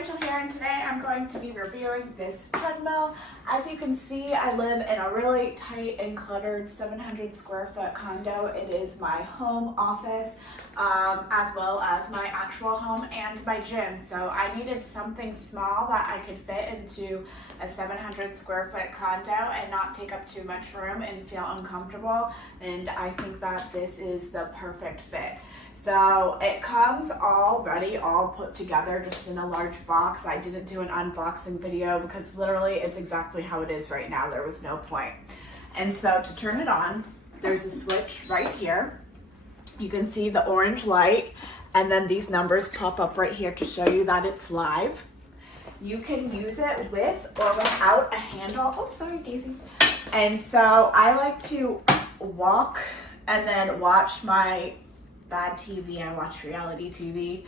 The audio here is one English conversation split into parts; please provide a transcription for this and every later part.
Rachel here, and today I'm going to be reviewing this treadmill. As you can see, I live in a really tight and cluttered 700 square foot condo. It is my home office, as well as my actual home and my gym. So I needed something small that I could fit into a 700 square foot condo and not take up too much room and feel uncomfortable. And I think that this is the perfect fit. So it comes all ready, all put together just in a large box. I didn't do an unboxing video because literally it's exactly how it is right now. There was no point. And so to turn it on, there's a switch right here. You can see the orange light, and then these numbers pop up right here to show you that it's live. You can use it with or without a handle. Oh, sorry, Daisy. And so I like to walk and then watch my bad TV. I watch reality TV,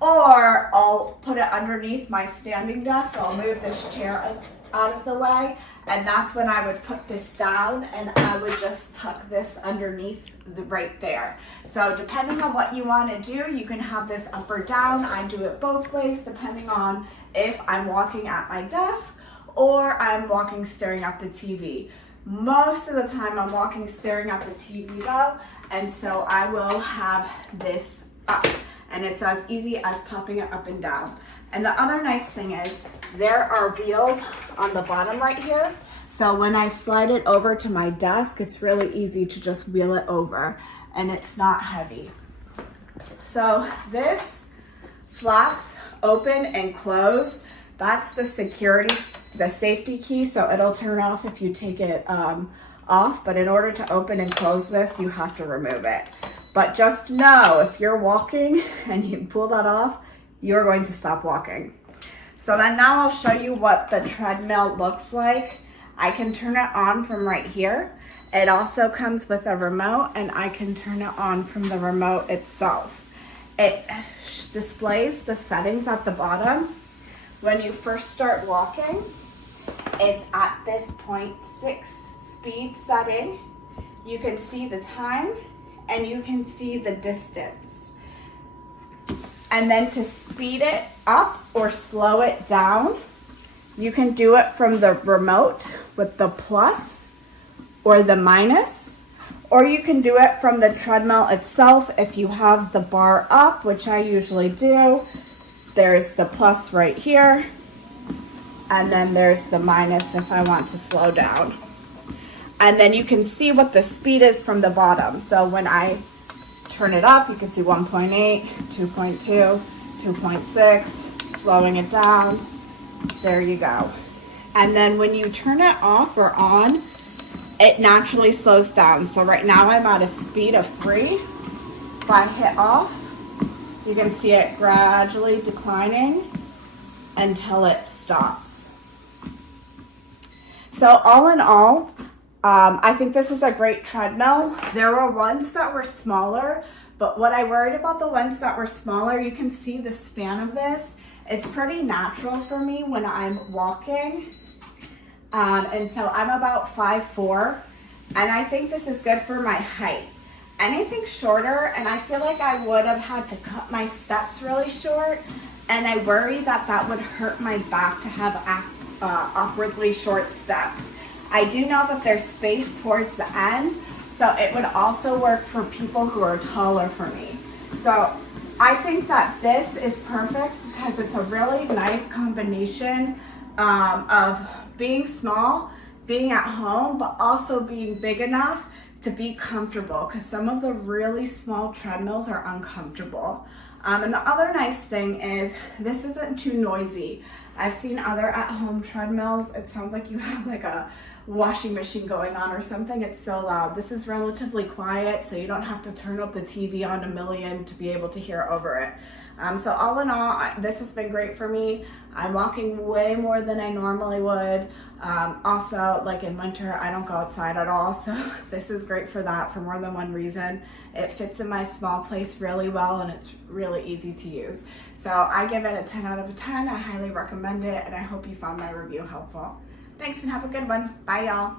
or I'll put it underneath my standing desk. I'll move this chair out of the way, and that's when I would put this down and I would just tuck this underneath right there. So depending on what you want to do, you can have this up or down. I do it both ways depending on if I'm walking at my desk or I'm walking staring at the TV. Most of the time I'm walking staring at the TV though, and so I will have this up, and it's as easy as popping it up and down. And the other nice thing is there are wheels on the bottom right here, so when I slide it over to my desk, it's really easy to just wheel it over, and it's not heavy. So this flaps open and close. That's the safety key, so it'll turn off if you take it off, but in order to open and close this, you have to remove it. But just know, if you're walking and you pull that off, you're going to stop walking. So then now I'll show you what the treadmill looks like. I can turn it on from right here. It also comes with a remote, and I can turn it on from the remote itself. It displays the settings at the bottom. When you first start walking, it's at this 0.6 speed setting. You can see the time and you can see the distance. And then to speed it up or slow it down, you can do it from the remote with the plus or the minus, or you can do it from the treadmill itself if you have the bar up, which I usually do. There's the plus right here, and then there's the minus if I want to slow down. And then you can see what the speed is from the bottom. So when I turn it up, you can see 1.8, 2.2, 2.6, slowing it down. There you go. And then when you turn it off or on, it naturally slows down. So right now I'm at a speed of 3. If I hit off, you can see it gradually declining until it stops. So all in all, I think this is a great treadmill. There were ones that were smaller, but what I worried about the ones that were smaller, you can see the span of this. It's pretty natural for me when I'm walking. And so I'm about 5'4", and I think this is good for my height. Anything shorter, and I feel like I would have had to cut my steps really short, and I worry that that would hurt my back to have awkwardly short steps. I do know that there's space towards the end, so it would also work for people who are taller for me. So I think that this is perfect because it's a really nice combination of being small, being at home, but also being big enough to be comfortable, because some of the really small treadmills are uncomfortable. And the other nice thing is this isn't too noisy. I've seen other at-home treadmills. It sounds like you have like a washing machine going on or something. It's so loud. This is relatively quiet, so you don't have to turn up the TV on a million to be able to hear over it. So all in all, this has been great for me. I'm walking way more than I normally would. Also, like in winter, I don't go outside at all, so this is great for that for more than one reason. It fits in my small place really well, and it's really easy to use. So I give it a 10 out of 10. I highly recommend it, and I hope you found my review helpful. Thanks, and have a good one. Bye, y'all.